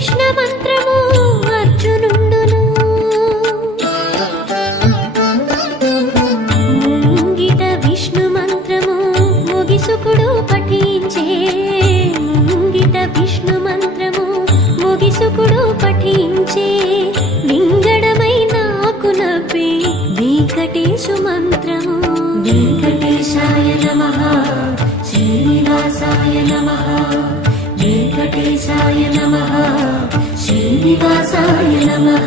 కృష్ణ మంత్రము అర్జునుండును ముంగిట విష్ణు మంత్రము ముగిసుకుడు పఠించే ముంగిట విష్ణు మంత్రము ముగిసుకుడు పఠించే వింగడమై నాకు నవ్వే వెంకటేశు మంత్రము వెంకటేశాయ నమః శ్రీనివాసాయ నమః వెంకటేశాయ నమః శ్రీనివాసాయ నమః